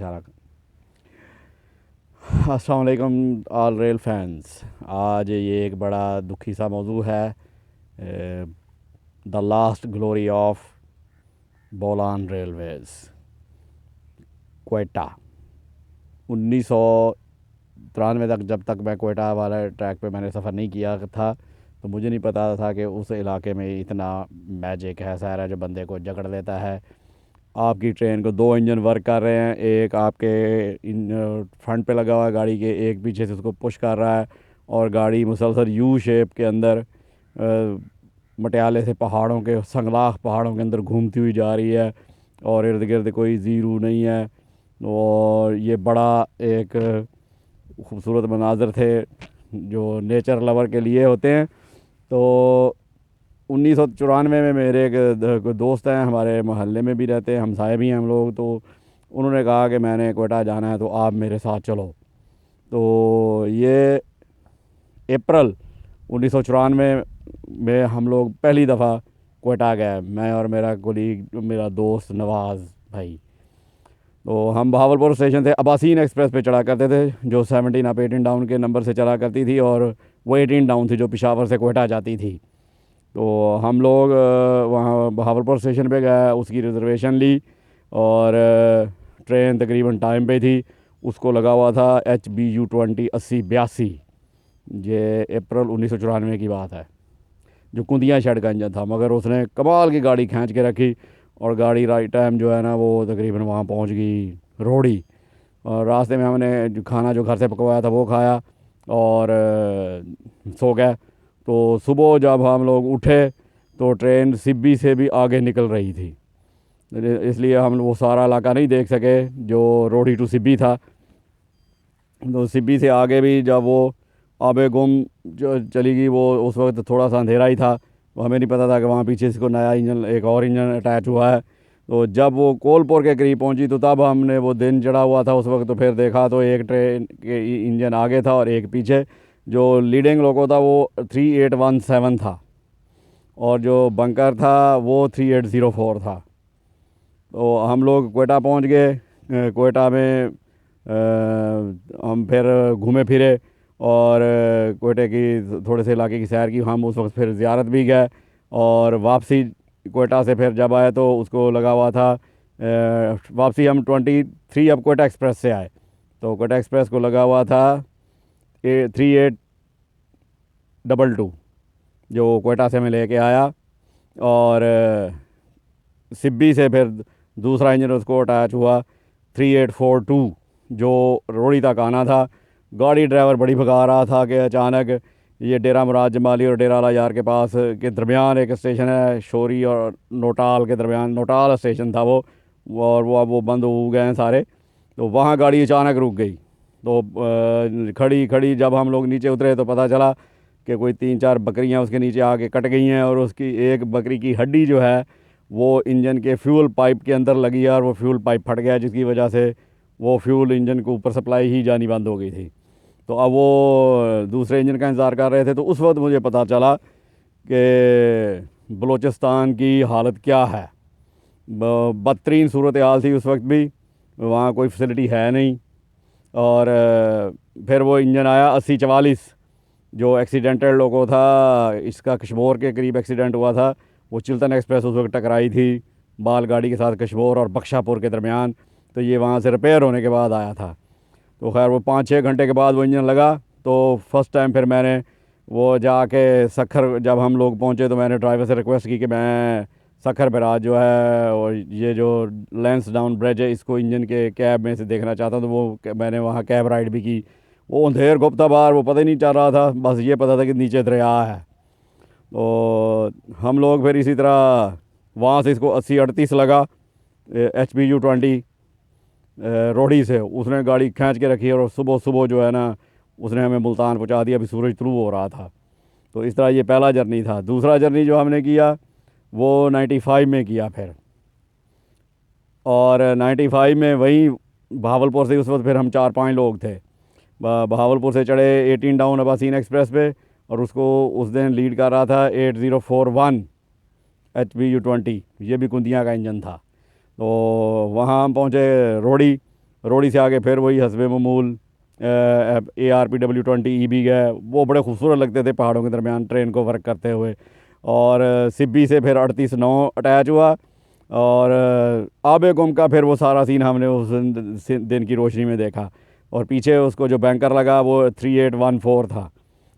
इशारा। अस्सलाम वालेकुम ऑल रेल फैंस। आज ये एक बड़ा दुखी सा मौजू है, the last glory of Bolan Railways Quetta. 1993 तक, जब तक मैं कोयटा वाले ट्रैक पे मैंने सफ़र नहीं किया था, तो मुझे नहीं पता था कि उस इलाके में इतना मैजिक है, सारा जो बंदे को जकड़ लेता है। आपकी ट्रेन को दो इंजन वर्क कर रहे हैं, एक आपके फ्रंट पे लगा हुआ है गाड़ी के, एक पीछे से उसको पुश कर रहा है, और गाड़ी मुसलसल यू शेप के अंदर मटियाले से पहाड़ों के, संगलाख पहाड़ों के अंदर घूमती हुई जा रही है, और इर्द गिर्द कोई ज़ीरो नहीं है। और ये बड़ा एक खूबसूरत मनाज़र थे जो नेचर लवर के लिए होते हैं। तो 1994 में मेरे एक दोस्त हैं, हमारे मोहल्ले में भी रहते हैं, हमसाए भी हैं हम लोग। तो उन्होंने कहा कि मैंने कोयटा जाना है, तो आप मेरे साथ चलो। तो ये अप्रैल 1994 में हम लोग पहली दफ़ा कोयटा गए, मैं और मेरा कोलीग, मेरा दोस्त नवाज़ भाई। तो हम बहावलपुर स्टेशन से अब्बासीन एक्सप्रेस पे चढ़ा करते थे, जो 17 अप 18 डाउन के नंबर से चला करती थी, और वो 18 डाउन थी जो पेशावर से कोयटा जाती थी। तो हम लोग वहाँ बहावलपुर स्टेशन पे गए, उसकी रिज़र्वेशन ली, और ट्रेन तकरीबन टाइम पे थी। उसको लगा हुआ था HBU 20 8082। ये अप्रैल 1994 की बात है, जो कुंदिया शेड का इंजन था, मगर उसने कमाल की गाड़ी खींच के रखी, और गाड़ी राइट टाइम जो है ना वो तकरीबन वहाँ पहुँच गई रोड़ी। और रास्ते में हमने जो खाना जो घर से पकवाया था वो खाया, और सो गए। तो सुबह जब हम लोग उठे तो ट्रेन सिब्बी से भी आगे निकल रही थी, इसलिए हम वो सारा इलाका नहीं देख सके जो रोडी टू सिब्बी था। तो सिब्बी से आगे भी जब वो आबे गुम जो चली गई, वो उस वक्त थोड़ा सा अंधेरा ही था, तो हमें नहीं पता था कि वहाँ पीछे इसको नया इंजन, एक और इंजन अटैच हुआ है। तो जब वो कोलपुर के करीब पहुँची तो तब हमने, वो दिन चढ़ा हुआ था उस वक्त, तो फिर देखा तो एक ट्रेन के इंजन आगे था और एक पीछे। जो लीडिंग लोको था वो 3817 था, और जो बंकर था वो 3804 था। तो हम लोग कोयटा पहुंच गए। कोयटा में हम फिर घूमे फिरे, और कोयटे की थोड़े से इलाके की सैर की। हम उस वक्त फिर ज़ियारत भी गए, और वापसी कोयटा से फिर जब आए तो उसको लगा हुआ था वापसी हम 23 अब कोयटा एक्सप्रेस से आए, तो कोयटा एक्सप्रेस को लगा हुआ था 3822, जो कोयटा से मैं लेके आया। और सिब्बी से फिर दूसरा इंजन उसको अटैच हुआ 3842, जो रोड़ी तक आना था। गाड़ी ड्राइवर बड़ी भगा रहा था कि अचानक ये डेरा मुराद जमाली और डेरा अला यार के पास के दरमियान एक स्टेशन है, शोरी और नोटाल के दरमियान, नोटाल स्टेशन था वो, और वो अब वो बंद हो गए हैं सारे। तो वहाँ गाड़ी अचानक रुक गई। तो खड़ी खड़ी जब हम लोग नीचे उतरे तो पता चला कि कोई 3-4 बकरियां उसके नीचे आके कट गई हैं, और उसकी एक बकरी की हड्डी जो है वो इंजन के फ्यूल पाइप के अंदर लगी है, और वो फ्यूल पाइप फट गया, जिसकी वजह से वो फ्यूल इंजन के ऊपर सप्लाई ही जानी बंद हो गई थी। तो अब वो दूसरे इंजन का इंतज़ार कर रहे थे। तो उस वक्त मुझे पता चला कि बलूचिस्तान की हालत क्या है। बदतरीन सूरत हाल थी उस वक्त भी, वहाँ कोई फैसिलिटी है नहीं। और फिर वो इंजन आया 8044, जो एक्सीडेंटल लोगो था, इसका कशमोर के करीब एक्सीडेंट हुआ था। वो चिल्तन एक्सप्रेस उस वक्त टकराई थी बाल गाड़ी के साथ कशमोर और बख्शापुर के दरमियान। तो ये वहाँ से रिपेयर होने के बाद आया था। तो खैर वो 5-6 घंटे के बाद वो इंजन लगा। तो फर्स्ट टाइम फिर मैंने वो जाके सखर, जब हम लोग पहुँचे तो मैंने ड्राइवर से रिक्वेस्ट की कि मैं सखर पर आज जो है, और ये जो लैंसडाउन ब्रिज है इसको इंजन के कैब में से देखना चाहता हूँ। तो वो मैंने वहाँ कैब राइड भी की। वो अंधेर गुप्ता बाहर, वो पता ही नहीं चल रहा था, बस ये पता था कि नीचे दरिया है। तो हम लोग फिर इसी तरह वहाँ से इसको 8038 लगा, HBU 20 रोड़ी से उसने गाड़ी खींच के रखी, और सुबह सुबह जो है ना उसने हमें मुल्तान पहुँचा दिया। अभी सूरज तुलू हो रहा था। तो इस तरह ये पहला जर्नी था। दूसरा जर्नी जो हमने किया वो 95 में किया फिर, और 95 में वहीं बहावलपुर से, उस वक्त फिर हम 4-5 लोग थे। बहावलपुर से चढ़े 18 डाउन अब्बासीन एक्सप्रेस पे, और उसको उस दिन लीड कर रहा था 8041 HBU 20, ये भी कुंदिया का इंजन था। तो वहाँ हम पहुँचे रोड़ी। रोड़ी से आगे फिर वही हस्बे ममूल ARPW20 गए, वो बड़े खूबसूरत लगते थे पहाड़ों के दरमियान ट्रेन को वर्क करते हुए। और सिब्बी से फिर 38-9 अटैच हुआ। और आबे गुम का फिर वो सारा सीन हमने उस दिन की रोशनी में देखा। और पीछे उसको जो बैंकर लगा वो 3814 था।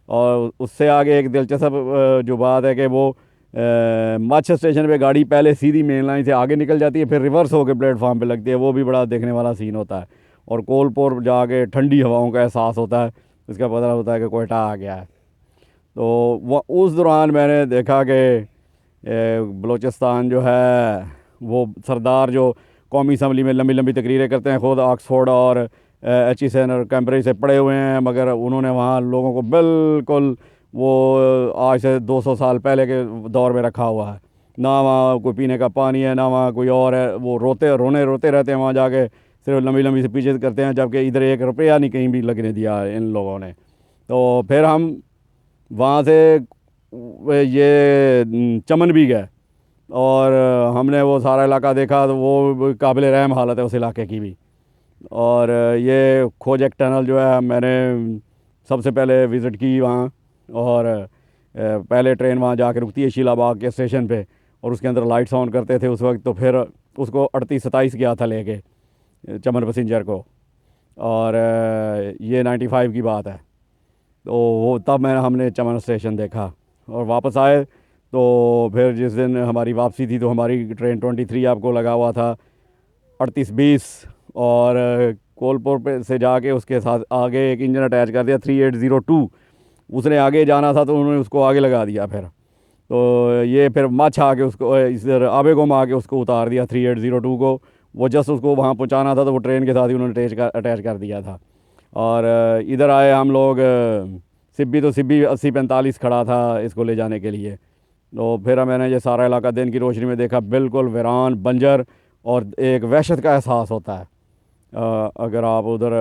और उससे आगे एक दिलचस्प जो बात है कि वो मच्छ स्टेशन पे गाड़ी पहले सीधी मेन लाइन से आगे निकल जाती है, फिर रिवर्स होकर प्लेटफार्म पे लगती है, वो भी बड़ा देखने वाला सीन होता है। और कोलपुर जाके ठंडी हवाओं का एहसास होता है, इसका पता होता है कि कोयटा आ गया है। तो वह उस दौरान मैंने देखा कि बलूचिस्तान जो है वो सरदार जो कौमी असम्बली में लंबी लंबी तकरीरें करते हैं, ख़ुद ऑक्सफोर्ड और HECN और कैम्ब्रिज से पढ़े हुए हैं, मगर उन्होंने वहाँ लोगों को बिल्कुल वो आज से 200 साल पहले के दौर में रखा हुआ है। ना वहाँ कोई पीने का पानी है, ना वहाँ कोई और है। वो रोते रहते हैं वहाँ जाके, सिर्फ लंबी लंबी स्पीचेस करते हैं, जबकि इधर 1 रुपया नहीं कहीं भी लगने दिया इन लोगों ने। तो फिर हम वहाँ से ये चमन भी गए, और हमने वो सारा इलाका देखा, तो वो काबिल रहम हालत है उस इलाके की भी। और ये खोजक टनल जो है मैंने सबसे पहले विज़िट की वहाँ। और पहले ट्रेन वहाँ जाके रुकती है शीलाबाग के स्टेशन पे, और उसके अंदर लाइट्स ऑन करते थे उस वक्त। तो फिर उसको 38-27 गया था लेके चमन पैसेंजर को। और ये 95 की बात है। तो वो तब हमने चमन स्टेशन देखा और वापस आए। तो फिर जिस दिन हमारी वापसी थी तो हमारी ट्रेन 23 आपको लगा हुआ था 38-20। और कोलपुर पे से जाके उसके साथ आगे एक इंजन अटैच कर दिया 3802। उसने आगे जाना था तो उन्होंने उसको आगे लगा दिया फिर। तो ये फिर मच्छ आके उसको इधर आबेगुम आके उसको उतार दिया 3802 को। वो जस्ट उसको वहाँ पहुँचाना था तो वो ट्रेन के साथ ही उन्होंने अटैच कर दिया था। और इधर आए हम लोग सिब्बी। तो सिब्बी 80-45 खड़ा था इसको ले जाने के लिए। तो फिर मैंने ये सारा इलाका दिन की रोशनी में देखा, बिल्कुल वीरान बंजर, और एक वहशत का एहसास होता है। अगर आप उधर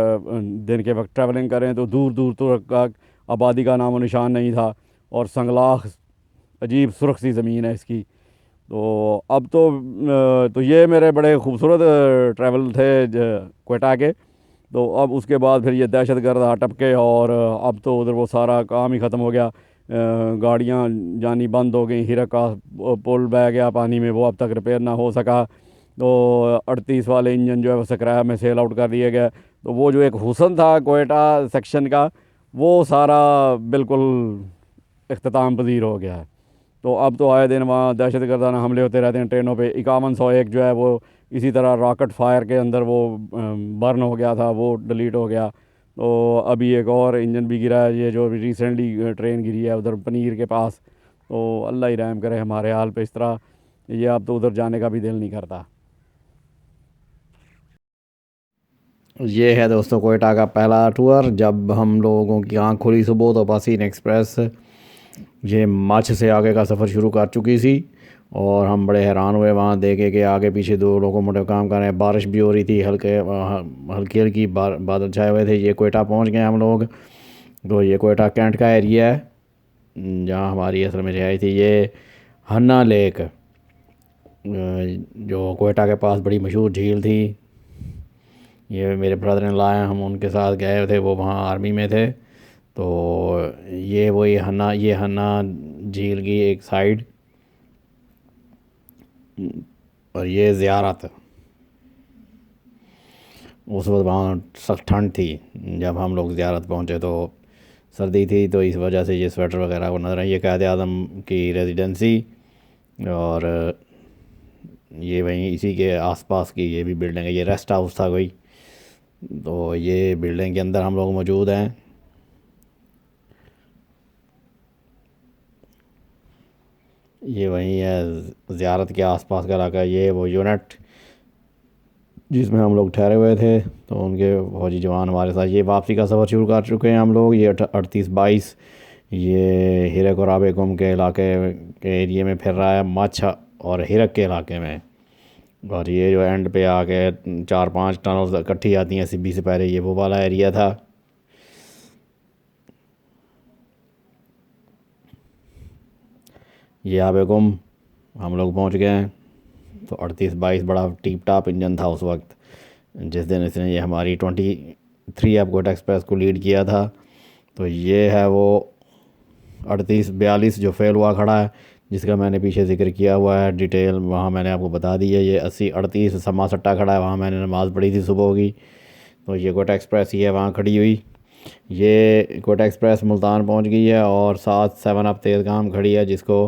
दिन के वक्त ट्रैवलिंग करें तो दूर दूर तक आबादी का नामो निशान नहीं था, और संगलाख अजीब सुर्ख सी ज़मीन है इसकी। तो अब तो ये मेरे बड़े खूबसूरत ट्रैवल थे क्वेटा के। तो अब उसके बाद फिर ये दहशत गर्द आ टपके, और अब तो उधर वो सारा काम ही ख़त्म हो गया। गाड़ियाँ जानी बंद हो गई। हीरा का पुल बह गया पानी में, वो अब तक रिपेयर ना हो सका। तो 38 वाले इंजन जो है वो स्क्रैप में सेल आउट कर दिए गए। तो वो जो एक हुस्न था कोयटा सेक्शन का, वो सारा बिल्कुल इख्तिताम पजीर हो गया है। तो अब तो आए दिन वहाँ दहशत गर्दाना हमले होते रहते हैं ट्रेनों पे। 5101 जो है वो इसी तरह रॉकेट फायर के अंदर वो बर्न हो गया था, वो डिलीट हो गया। तो अभी एक और इंजन भी गिरा है, ये जो रिसेंटली ट्रेन गिरी है उधर पनीर के पास। तो अल्लाह ही रहम करे हमारे हाल पे इस तरह। ये अब तो उधर जाने का भी दिल नहीं करता। ये है दोस्तों कोयटा का पहला टूर। जब हम लोगों की आँख खुली सुबह तो पासीन एक्सप्रेस ये मच्छ से आगे का सफ़र शुरू कर चुकी थी, और हम बड़े हैरान हुए वहाँ देखे कि आगे पीछे दो लोकोमोटिव काम कर रहे हैं। बारिश भी हो रही थी, हल्की हल्की बादल छाए हुए थे। ये कोयटा पहुँच गए हम लोग। तो ये कोयटा कैंट का एरिया है जहाँ हमारी असल में रिहाई थी। ये हन्ना लेक जो कोयटा के पास बड़ी मशहूर झील थी। ये मेरे ब्रदर इन लॉ हैं, हम उनके साथ गए थे, वो वहाँ आर्मी में थे। तो ये वही हन्ना झील की एक साइड, और ये ज़ियारत। उस वक्त वहाँ सख्त ठंड थी जब हम लोग ज़ियारत पहुँचे, तो सर्दी थी, तो इस वजह से ये स्वेटर वगैरह वो नज़र आई। ये कायद आज़म की रेजिडेंसी, और ये वहीं इसी के आसपास की ये भी बिल्डिंग है। ये रेस्ट हाउस था कोई। तो ये बिल्डिंग के अंदर हम लोग मौजूद हैं। ये वहीं है ज़ियारत के आसपास का इलाका। ये वो यूनिट जिसमें हम लोग ठहरे हुए थे, तो उनके फौजी जवान हमारे साथ। ये वापसी का सफ़र शुरू कर चुके हैं हम लोग। ये 38-22 ये हिरक और आबेगुम के इलाके के एरिए में फिर रहा है, मच्छ और हिरक के इलाके में। और ये जो एंड पे आके 4-5 टनल्स इकट्ठी आती हैं सिब्बी से पहले, ये वो वाला एरिया था। ये आबेगुम हम लोग पहुंच गए हैं। तो 38-22 बड़ा टीप टाप इंजन था उस वक्त। जिस दिन इसने ये हमारी 23 अप कोटा एक्सप्रेस को लीड किया था। तो ये है वो 38-42 जो फेल हुआ खड़ा है, जिसका मैंने पीछे ज़िक्र किया हुआ है डिटेल, वहाँ मैंने आपको बता दी है। ये 80-38 समा सट्टा खड़ा है, वहाँ मैंने नमाज़ पढ़ी थी सुबह की। तो ये कोटा एक्सप्रेस ही है वहाँ खड़ी हुई। ये कोटा एक्सप्रेस मुल्तान पहुँच गई है और साथ 7 अप तेज़गाम खड़ी है, जिसको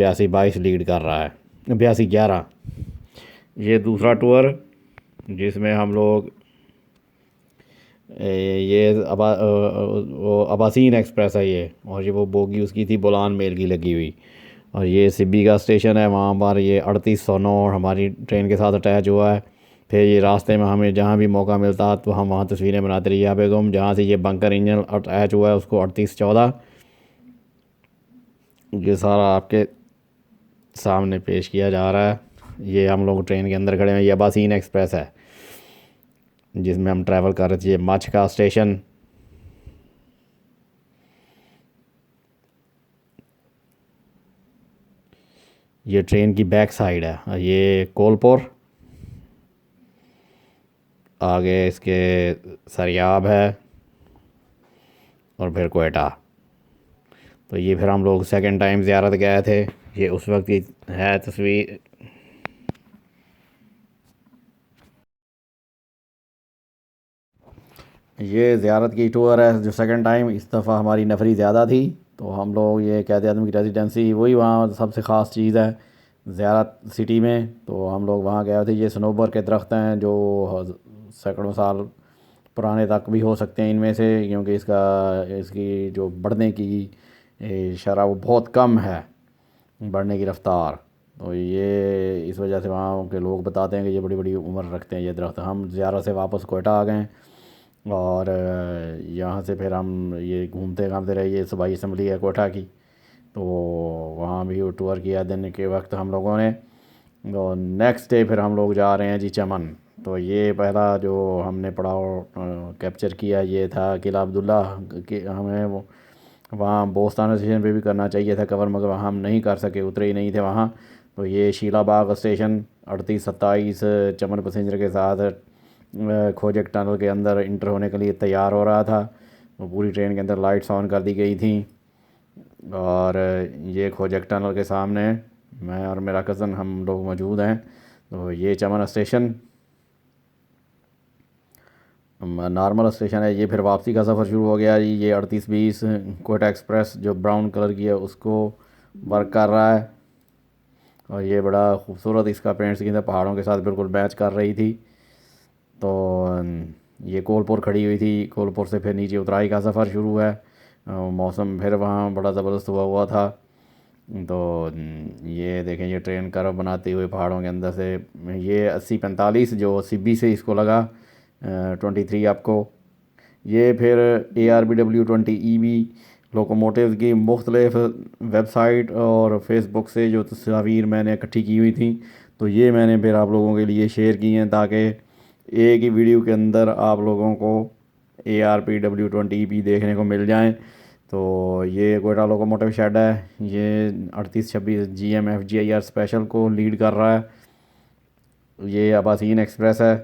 82-22 लीड कर रहा है, 82-11। ये दूसरा टूर जिसमें हम लोग ये वो अबासीन एक्सप्रेस है ये, और ये वो बोगी उसकी थी बुलान मेल की लगी हुई। और ये सिब्बी का स्टेशन है, वहाँ पर ये 3809 हमारी ट्रेन के साथ अटैच हुआ है। फिर ये रास्ते में हमें जहाँ भी मौका मिलता तो हम वहाँ तस्वीरें बनाते रहिए बेगम। जहाँ से ये बंकर इंजन अटैच हुआ है उसको 3814, ये सारा आपके सामने पेश किया जा रहा है। ये हम लोग ट्रेन के अंदर खड़े हैं, ये अबासीन एक्सप्रेस है जिसमें हम ट्रैवल कर रहे थे। ये मच का स्टेशन, ये ट्रेन की बैक साइड है। ये कोलपुर, आगे इसके सरियाब है और फिर कोयटा। तो ये फिर हम लोग सेकंड टाइम ज़ियारत गए थे। ये उस वक्त की है तस्वीर। ये ज़ियारत की टूर है जो सेकंड टाइम, इस दफ़ा हमारी नफरी ज़्यादा थी तो हम लोग ये कहते आदम की रेजिडेंसी वही वहाँ सबसे ख़ास चीज़ है ज़ियारत सिटी में। तो हम लोग वहाँ गए थे। ये सनोबर के दरख्त हैं जो सैकड़ों साल पुराने तक भी हो सकते हैं इनमें से, क्योंकि इसकी जो बढ़ने की शरह वो बहुत कम है, बढ़ने की रफ्तार। तो ये इस वजह से वहाँ के लोग बताते हैं कि ये बड़ी बड़ी उम्र रखते हैं ये दरख्त। हम ज़ियारत से वापस कोयटा आ गए और यहाँ से फिर हम ये घूमते घामते रहे। ये सूबाई असम्बली है कोयटा की, तो वहाँ भी वो टूर किया दिन के वक्त हम लोगों ने। तो नेक्स्ट डे फिर हम लोग जा रहे हैं जी चमन। तो ये पहला जो हमने पड़ाव कैप्चर किया ये था किला अब्दुल्ला कि हमें वो वहाँ बोस्ताना स्टेशन पे भी करना चाहिए था कवर, मगर वहाँ हम नहीं कर सके, उतरे ही नहीं थे वहाँ। तो ये शीलाबाग स्टेशन 38-27 चमन पैसेंजर के साथ खोजक टनल के अंदर इंटर होने के लिए तैयार हो रहा था। तो पूरी ट्रेन के अंदर लाइट्स ऑन कर दी गई थी और ये खोजक टनल के सामने मैं और मेरा कज़न हम लोग मौजूद हैं। तो ये चमन स्टेशन नॉर्मल स्टेशन है। ये फिर वापसी का सफ़र शुरू हो गया जी। ये 3820 कोयटा एक्सप्रेस जो ब्राउन कलर की है उसको वर्क कर रहा है और ये बड़ा खूबसूरत इसका पेंट स्कीम पहाड़ों के साथ बिल्कुल मैच कर रही थी। तो ये कोलपुर खड़ी हुई थी, कोलपुर से फिर नीचे उतराई का सफ़र शुरू है। मौसम फिर वहाँ बड़ा ज़बरदस्त हुआ था। तो ये देखें ये ट्रेन कर्व बनाते हुए पहाड़ों के अंदर से, ये 80-45 जो सिब्बी से इसको लगा 23 आपको। ये फिर ARBW20EB लोकोमोटिव की मुख्तलिफ वेबसाइट और फेसबुक से जो तस्वीर मैंने इकट्ठी की हुई थी तो ये मैंने फिर आप लोगों के लिए शेयर की हैं ताकि एक ही वीडियो के अंदर आप लोगों को ARBW20EB देखने को मिल जाएं। तो ये कोयटा लोकोमोटिव शेड है। ये 3826 GMFGIR स्पेशल को लीड कर रहा है। ये अबासीन एक्सप्रेस है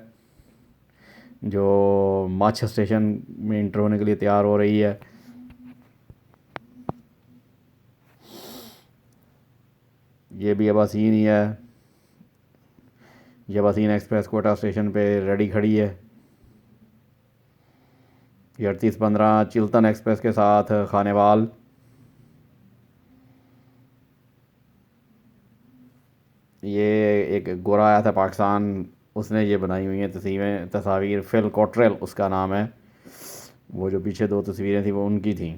जो माछ स्टेशन में इंटर होने के लिए तैयार हो रही है। ये भी अबासीन ही है। ये अबासीन एक्सप्रेस कोयटा स्टेशन पे रेडी खड़ी है। ये 3815 चिल्तन एक्सप्रेस के साथ खानेवाल। ये एक गोरा आया था पाकिस्तान, उसने ये बनाई हुई हैं तस्वीर फिल कॉट्रेल उसका नाम है। वो जो पीछे दो तस्वीरें थी वो उनकी थी।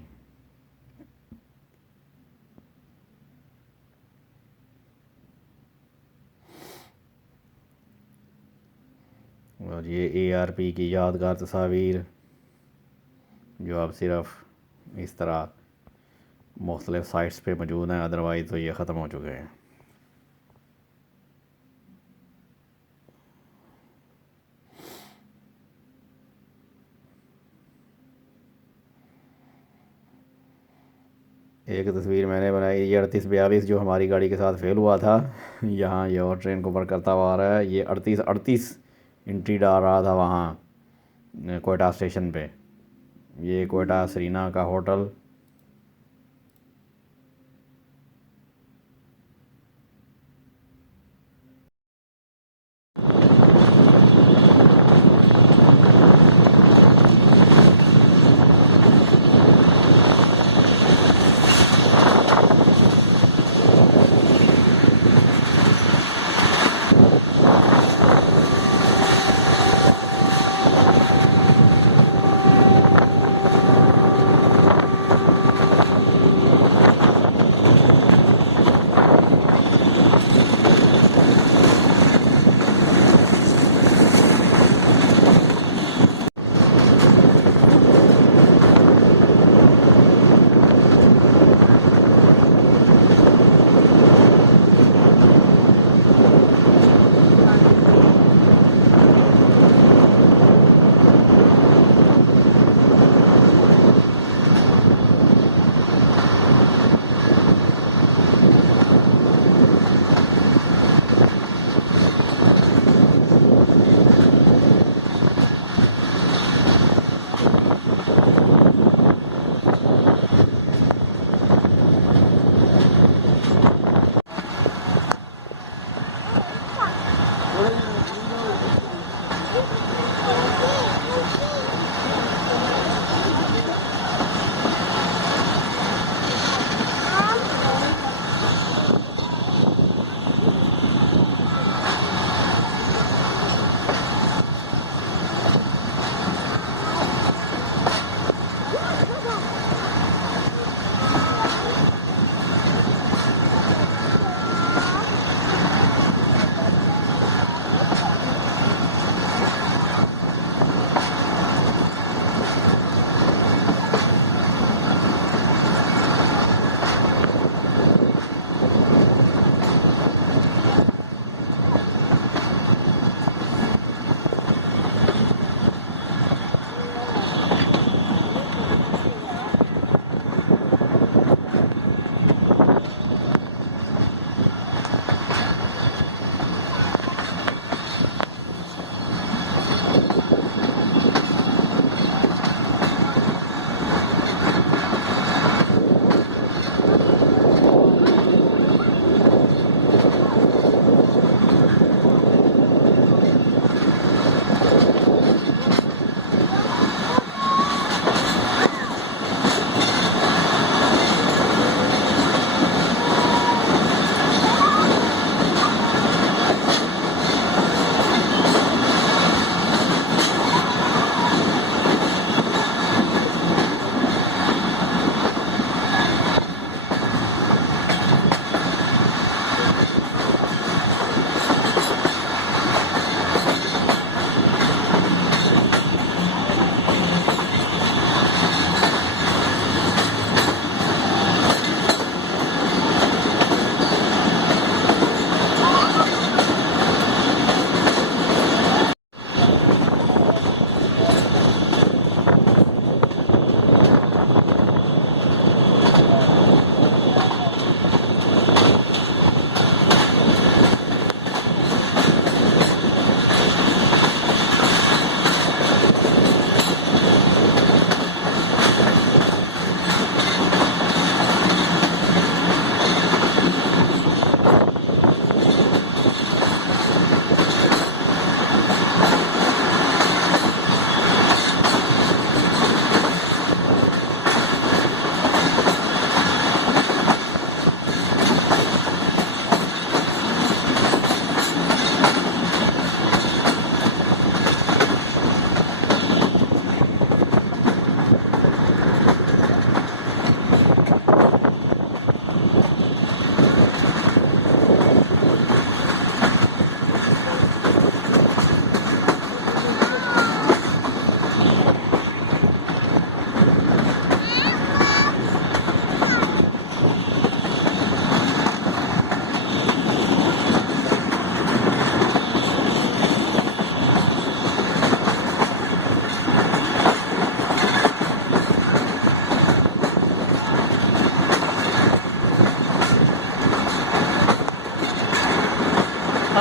और ये ARP की यादगार तस्वीर जो अब सिर्फ इस तरह मुख्तलिफ साइट्स पे मौजूद हैं, अदरवाइज़ तो ये ख़त्म हो चुके हैं। एक तस्वीर मैंने बनाई, ये 3842 जो हमारी गाड़ी के साथ फेल हुआ था यहाँ ये और ट्रेन को ऊपर करता हुआ आ रहा है। ये 3838 एंट्री डाल रहा था वहाँ कोयटा स्टेशन पे। ये कोयटा सरीना का होटल।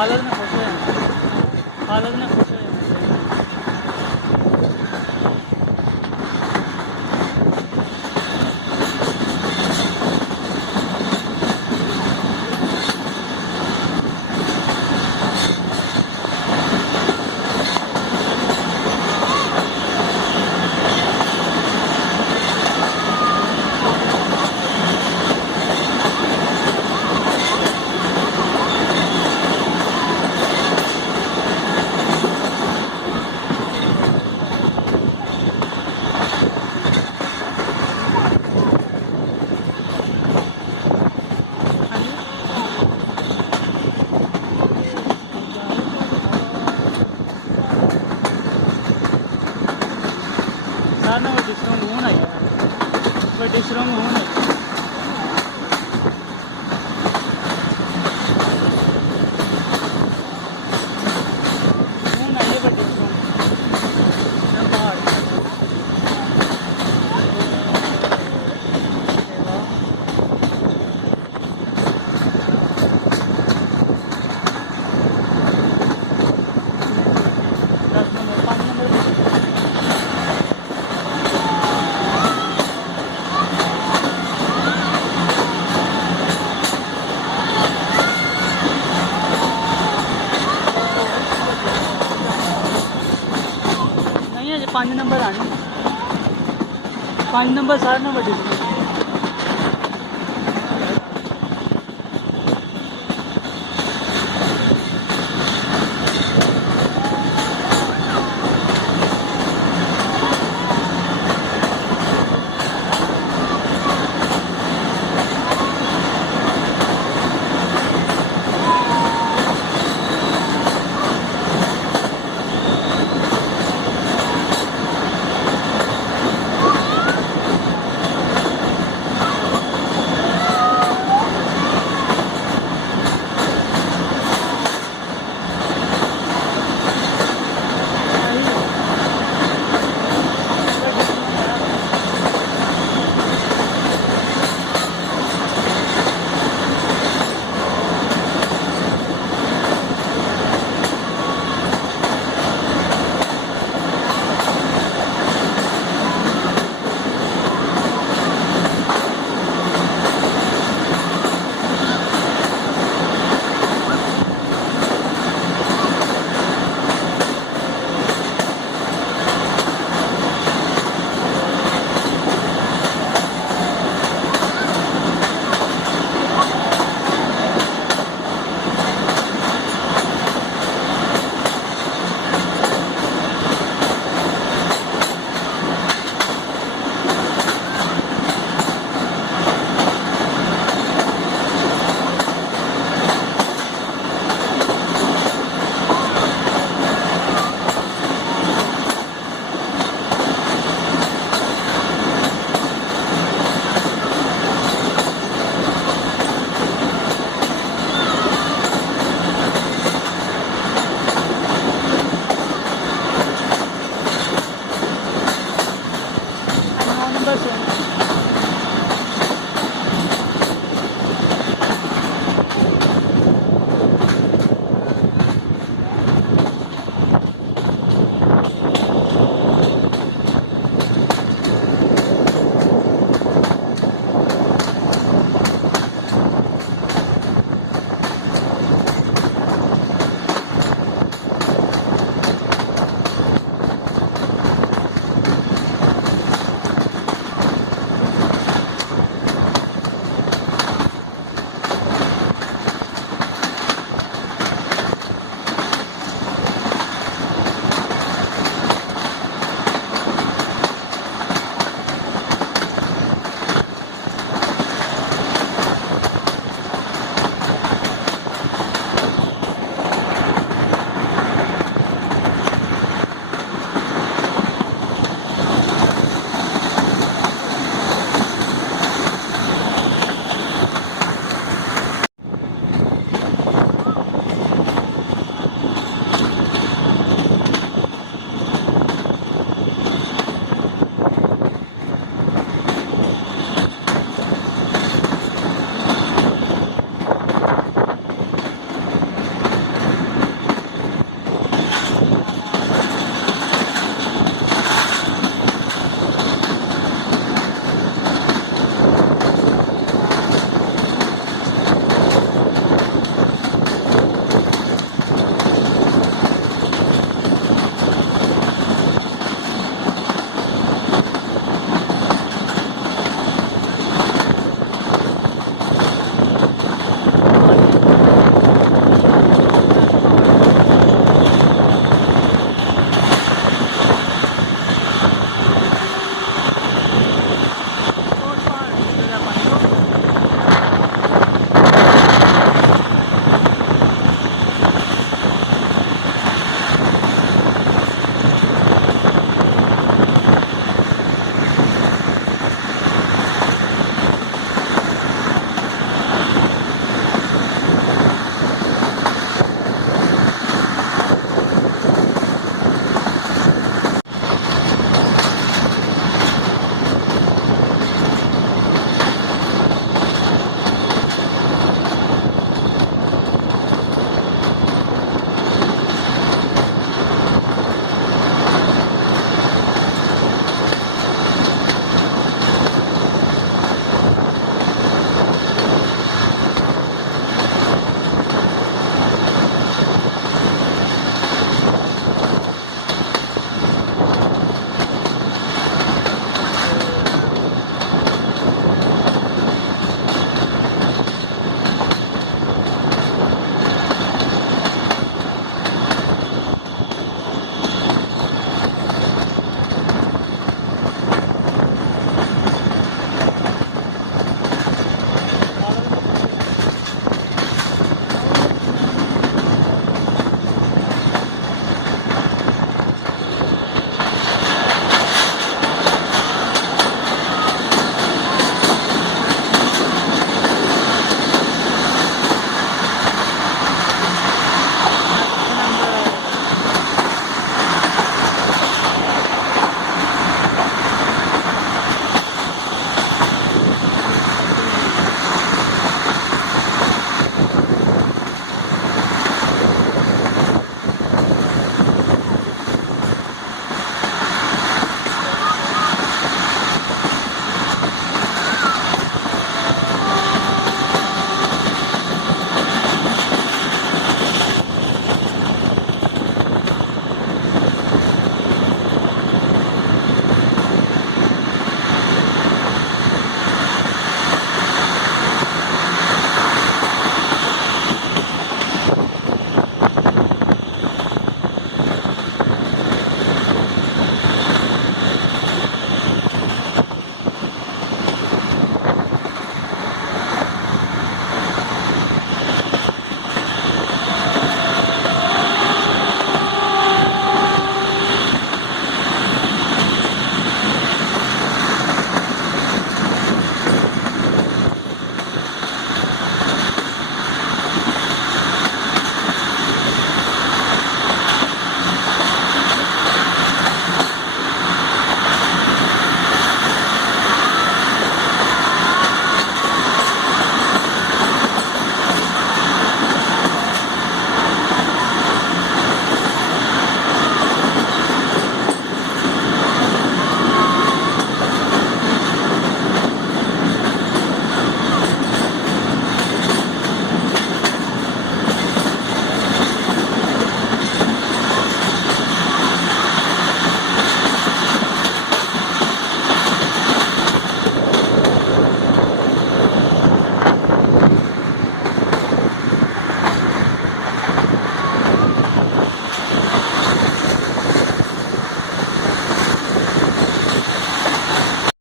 खालद ने खुश हो जाना, खालद ने खुश हो जाना। सारे नाल वड्डी स्ट्रॉन्ग होन आई है, वड्डी स्ट्रॉन्ग होन आई है वड्डी स्ट्रॉन्ग पहाड़ 10 नंबर 5 नंबर नहीं है, 5 नंबर आने, 5 नंबर सारे ना वड्डी